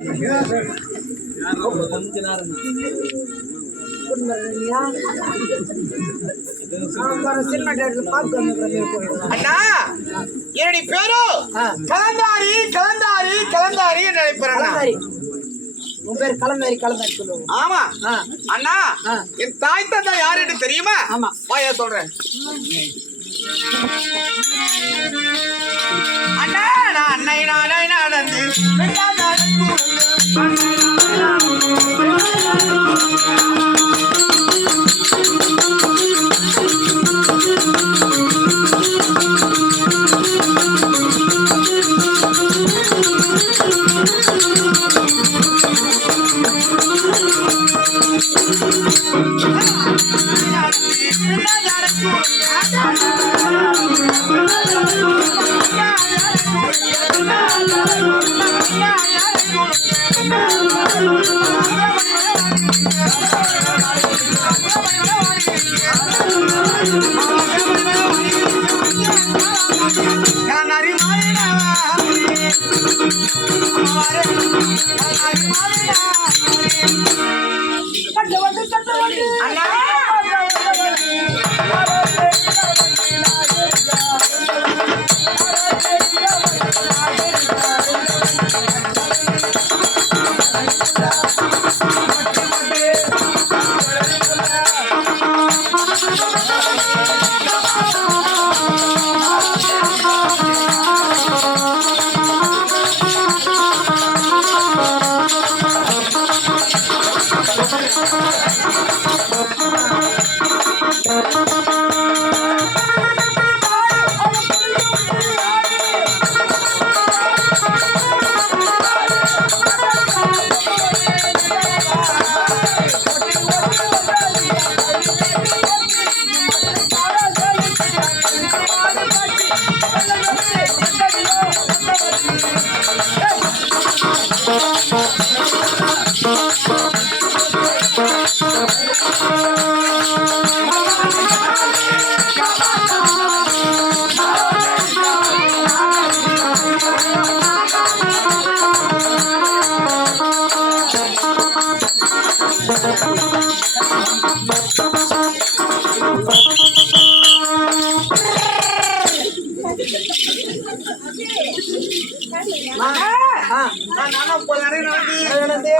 அண்ணா என்னுடைய பேரு கலந்தாரி கலந்தாரி கலந்தாரி என்று நினைப்பேன். உன் பேர் கலந்தாரி கலந்தாரி சொல்லுவோம். ஆமா அண்ணா, என் தாய் தந்தா யாரு என்று தெரியுமா? ஆமா வாயா சொல்றேன். அண்ணா நான் அன்னை நானே நடந்து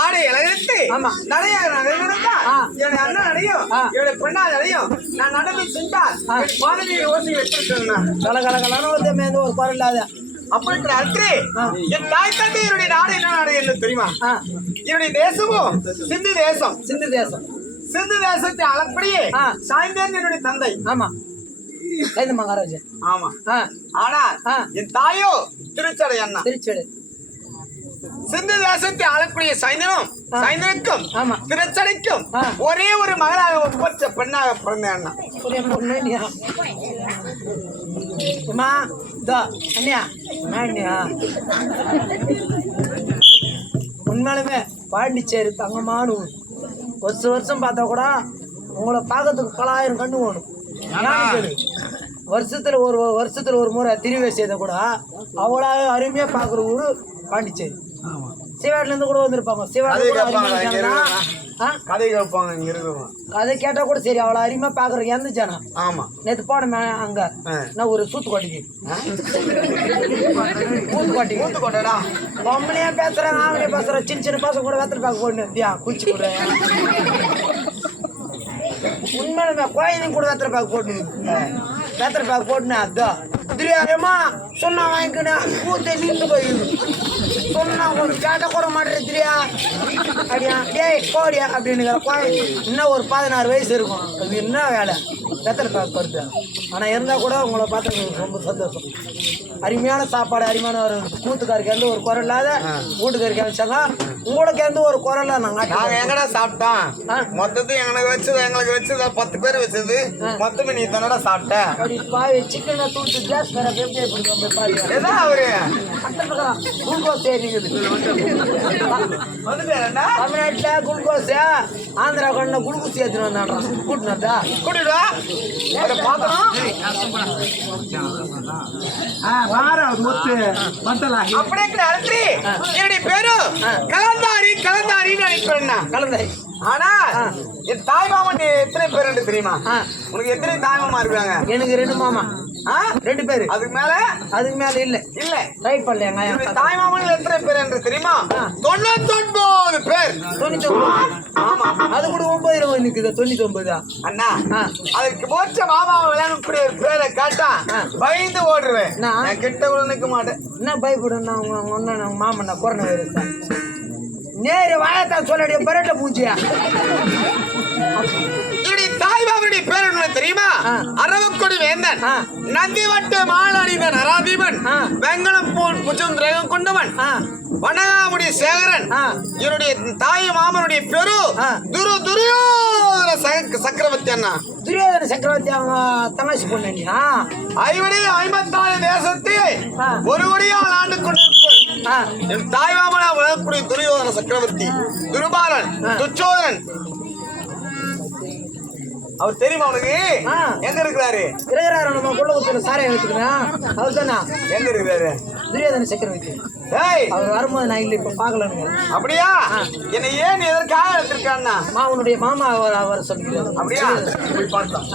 ஆடை இழந்து நிறைய என் அண்ணன் அடையும் என்னுடைய பெண்ணால் அடையும் நான் நடந்து சென்றால் பாடலில் யோசி வச்சிருக்கேன். கலகலகலான ஒரு குரல் இல்லாத அப்படின்ற அன்று என் தாய் தந்தை என்னுடைய நாடு என்ன நாடு என்று தெரியுமா? என்னுடைய தேசமும் சிந்து தேசம். சிந்து தேசம். சிந்து தேசத்தை அளப்படியே சாய்ந்தேன் என்னுடைய தந்தை. ஆமா மகாராஜா. ஆமா ஆனா என் தாயோ திருச்சடை அண்ணா. திருச்சடை சிந்து தேசத்தை ஆளக்கூடிய சைந்தனுக்கும் திருச்சடைக்கும் ஒரே ஒரு மகளாக ஒப்பற்ற பெண்ணாக பிறந்தேன் அண்ணா. உண்மையாலுமே பாண்டிச்சேரி தங்கமான வருஷம் பார்த்தா கூட உங்களை பார்க்கறதுக்கு 1000 கண்ணு வேணும். வருஷத்துல ஒரு முறை திருவே செய்த கூட அவ்வளோ அருமையா பாக்குற ஊரு பாண்டிச்சேரி. சிவாட்ல இருந்து கூட வந்திருப்பாங்க. கதை கேட்டா கூட சரி அவ்வளவு அருமையா பாக்குறதுக்கு எந்த ஜனா. ஆமா நேற்று போன அங்க நான் ஒரு சூத்துக்கோட்டைக்கு ஊத்துக்கோட்டைடா பொம்பளையா பேசுறேன் ஆம்பளையா பேசுறேன் சின்ன சின்ன பசங்க கூட வெத்தலை பாக்க போயிட்டு குளிச்சு கூட உண்மையிலுமே கோயிலையும் கூட வெத்தலை பாக்கு போட்டு வெத்தலை பாக்கு போட்டுனா அதான் தெரியாதேமா சொன்னா வாங்கிக்கினேன் ஊத்த நின்று போயிடுது. சொன்னா கொஞ்சம் கேட்ட கூட மாட்டேறியா அப்படியா டேய் கோடியா அப்படின்னு இன்னும் ஒரு 16 வயசு இருக்கும். அது என்ன வேலை வெத்தலை பாக்கு வருது. ஆனா இருந்தா கூட உங்களை பார்த்து ரொம்ப சந்தோஷம். அருமையான சாப்பாடு அருமையான ஒரு கூத்துக்காருக்கு எந்த ஒரு குறை இல்லாத வீட்டுக்காருக்கு அமைச்சாங்க. உங்களுக்கு எந்த ஒரு குறை இல்லை. நாங்க எங்கடா சாப்பிட்டோம் மொத்தத்தை எங்களுக்கு வச்சது 10 பேர் வச்சது மொத்தமே நீ தானடா சாப்பிட்ட. சிக்கன் தூட்டு கேஸ் வேற எப்படி அவரு குளுக்கோஸ் ஏறிக்குது. வந்துட்டேன்டா. தமிழ்நாட்டுல குளுக்கோஸ், ஆந்திரா கொண்ட குளுக்கோஸ் ஏற்றிட்டு வந்தாடுறான். கூட்டினதா கூட்டிட்டு வா. அதை பார்க்கணும். அப்படியே அழைச்சி என்னுடைய பேரு கலந்தாரின்னு அழைக்கிறேன்னா கலந்தாய். ஆனா என் தாய் மாமன் எத்தனை பேர் என்று தெரியுமா? உனக்கு எத்தனை தாய் மாமா இருக்காங்க? எனக்கு 2 மாமா. 2 பேரு. அதுக்கு மேல இல்ல இல்ல ட்ரை பண்ணல. தாய் மாமன் எத்தனை பேர் என்று தெரியுமா? 99 பேர். 99. ஆமா, அது கூட 9 நிக்குது. 99 அண்ணா. அதுக்கு போச்ச மாமாவை விளையாடக்கூடிய பேரை காட்டா பயந்து ஓடுவேன். நான் கிட்ட கூட நிக்க மாட்டேன். என்ன பயப்படுன்னா உங்க மாமன் கொரோனா வைரஸ் நேரு வாயத்தான் சொல்லடைய பரட்ட பூச்சியா. தாய் பாபுடைய பேர் என்ன தெரியுமா? அரவக்கொடி வேந்தன், நந்திவட்டு மாலடிந்த நராதீபன், வெங்கலம் புஜம் திரேகம் கொண்டவன், வனகாமுடி சேகரன். என்னுடைய தாய் மாமனுடைய பேரு துரியோதன சக்கரவர்த்தி. அண்ணா துரியோதன சக்கரவர்த்தி அவங்க தமாஷ் பொண்ணா? 54 தேசத்தை ஒரு கொடியால் ஆண்டு கொண்டிருப்பார். என் தாய் மாமனா வளரக்கூடிய துரியோதன சக்கரவர்த்தி, துருபாலன், துச்சோதனன். அவர் தெரியுமா உனக்கு? எங்க இருக்கிறாரு? நம்ம குள்ளகுத்துல சாரை வச்சுக்கிறேன். அவர் தானா? எங்க இருக்கிறாரு? துரியோதன சக்கரவர்த்தி. அவர் வரும்போது நான் இல்லை, இப்ப பாக்கலன்னு. அப்படியா? என்னை ஏன் எதற்காக எடுத்திருக்கான்னா மாவனுடைய மாமா அவர் சொல்லிக்கிறார். அப்படியா? போய் பார்த்தோம்.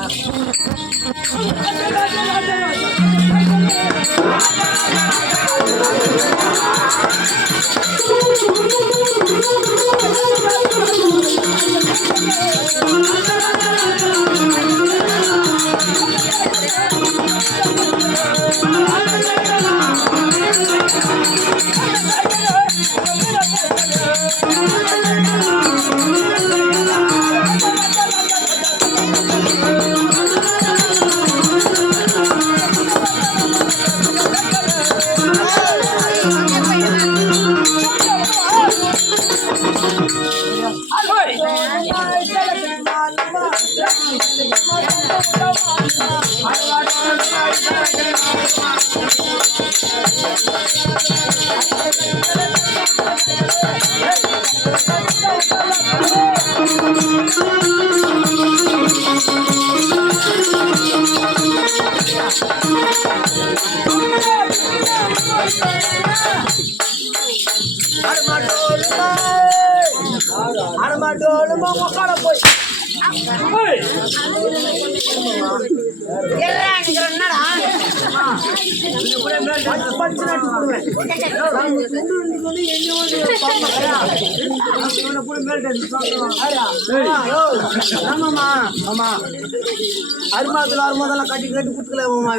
அருமாதெல்லாம் கட்டி கட்டி குடுக்கலாமா?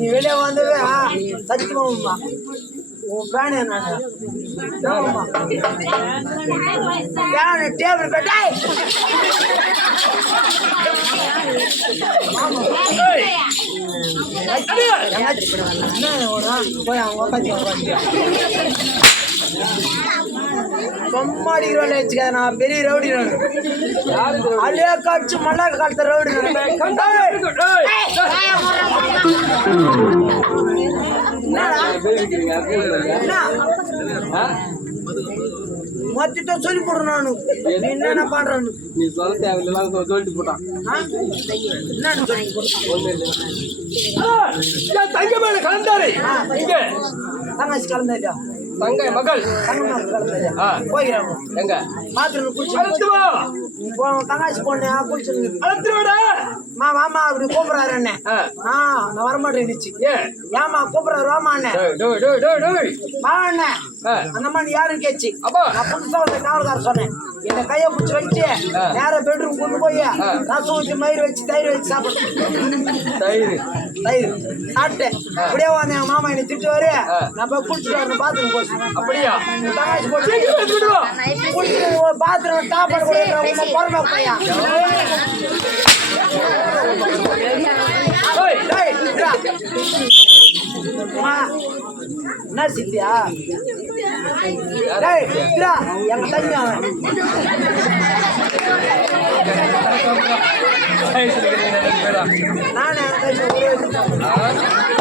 நீ வெளியே வந்தவே சத்தியமா உன் பிராணி டேபிள் கட்டாய் போய் அவங்க சொம்மாடிக்கிறோம் வச்சுக்க. நான் பெரிய ரவுடி. அலே காட்சி மல்லாக்க காலத்த ரவுடி. மொத்தத்தை சொல்லி போடுறேன். நானு நீ என்ன பண்றேன்னு நீ சொல்ல தேவையில்லாம் சொல்லிட்டு போட்டான். தங்க மேல கலந்தாரு இங்க தங்கச்சி கலந்தா தங்க மகள் போய்கிறாங்க. எங்க பாத்ரூம் குளிச்சு தங்காச்சி பொண்ணு குளிச்சு மாமா அப்படி கூப்பிடுறாரு என்ன? நான் வரமாட்டேன் நிச்சு. ஏமா கூப்பிடுறாரு வாமா அண்ணன் அந்த மாதிரி யாரும் கேச்சு. நான் புதுசா வந்து காவல்கார சொன்னேன். என்ன கையை பிடிச்சி வச்சு நேர பெட்ரூம் கொண்டு போய் ரசம் வச்சு மயிர் வச்சு தயிர் வச்சு சாப்பிட்டேன். தயிர் சாப்பிட்டேன். அப்படியே வந்து எங்க மாமா என்னை திட்டுவாரு. நான் போய் குடிச்சிட்டு வரணும் பாத்ரூம் போச்சு. அப்படியா தங்காச்சி போட்டு குடிச்சிட்டு பாத்ரூம் சாப்பாடு கூட பொறுமை பையா என்ன சித்தியா எங்க தம்பி அவன் வயசுல இருக்கிறீங்க ரெண்டு பேரும். நானே அந்த வயசுல ஒரு வயசு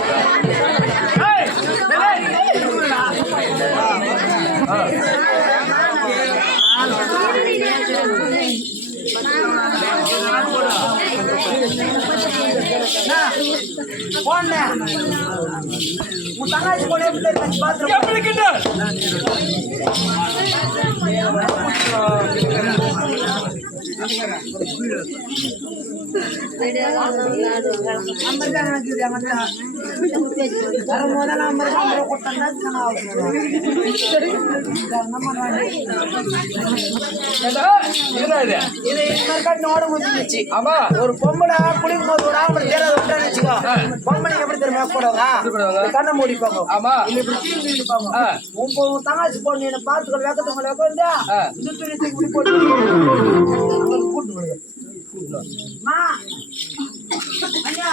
போனேன் உன் தங்காச்சி போன பாத்ரூம் எப்படி கிட்ட ஆமா ஒரு பொம்பளை குளிக்கும் போது ஒரு ஆம்பளை தேராத விட்டான்னு வச்சுக்கோ பொம்பளை எப்படி தெரியுமா போடுவாங்க கண்ணை மூடிப்பாங்க ஆமா இப்படி தீர்ந்து இருப்பாங்க உன் தங்காச்சி பொண்ணு என்ன பார்த்துக்கணும் வேக்கத்தவங்களை உட்காந்து இது துணி தூக்கி போட்டு கூட்டு விடுங்க ஐயா